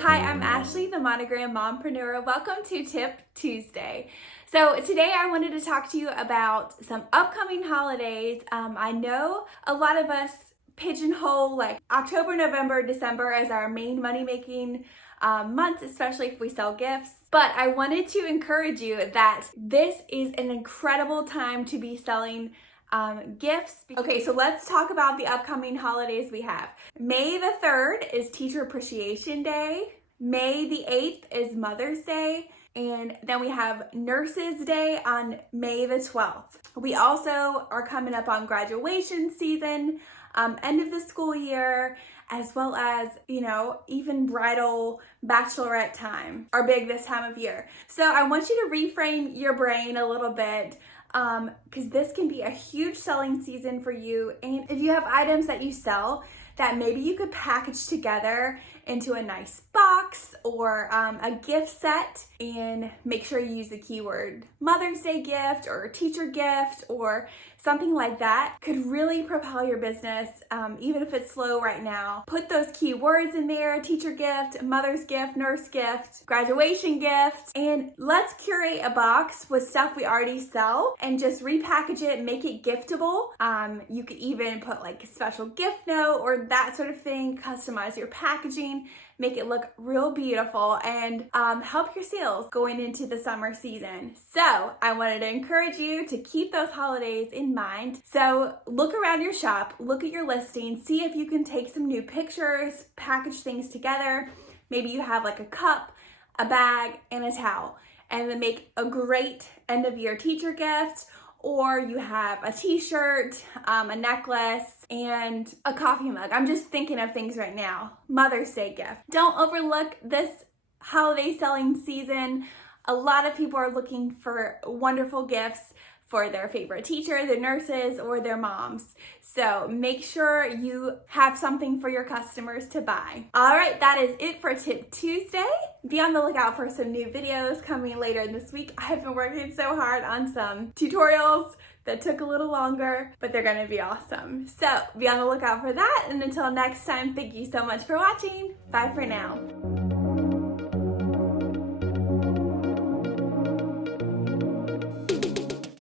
Hi, I'm Ashley, the Monogram Mompreneur. Welcome to Tip Tuesday. So today I wanted to talk to you about some upcoming holidays. I know a lot of us pigeonhole like October, November, December as our main money-making months, especially if we sell gifts. But I wanted to encourage you that this is an incredible time to be selling gifts. Okay, so let's talk about the upcoming holidays we have. May the 3rd is Teacher Appreciation Day. May the 8th is Mother's Day. And then we have Nurses Day on May the 12th. We also are coming up on graduation season, end of the school year, as well as, even bridal, bachelorette time are big this time of year. So I want you to reframe your brain a little bit, because this can be a huge selling season for you. And if you have items that you sell that maybe you could package together into a nice box or a gift set, and make sure you use the keyword Mother's Day gift or teacher gift or something like that, could really propel your business, even if it's slow right now. Put those keywords in there: teacher gift, mother's gift, nurse gift, graduation gift, and let's curate a box with stuff we already sell and just repackage it, make it giftable. You could even put like a special gift note or that sort of thing, customize your packaging, make it look real beautiful, and help your sales going into the summer season. So I wanted to encourage you to keep those holidays in mind. So look around your shop, look at your listing, see if you can take some new pictures, package things together. Maybe you have like a cup, a bag, and a towel, and then make a great end of year teacher gift. Or you have a t-shirt, a necklace, and a coffee mug. I'm just thinking of things right now. Mother's Day gift. Don't overlook this holiday selling season. A lot of people are looking for wonderful gifts for their favorite teacher, their nurses, or their moms. So make sure you have something for your customers to buy. All right, that is it for Tip Tuesday. Be on the lookout for some new videos coming later this week. I've been working so hard on some tutorials that took a little longer, but they're gonna be awesome. So be on the lookout for that. And until next time, thank you so much for watching. Bye for now.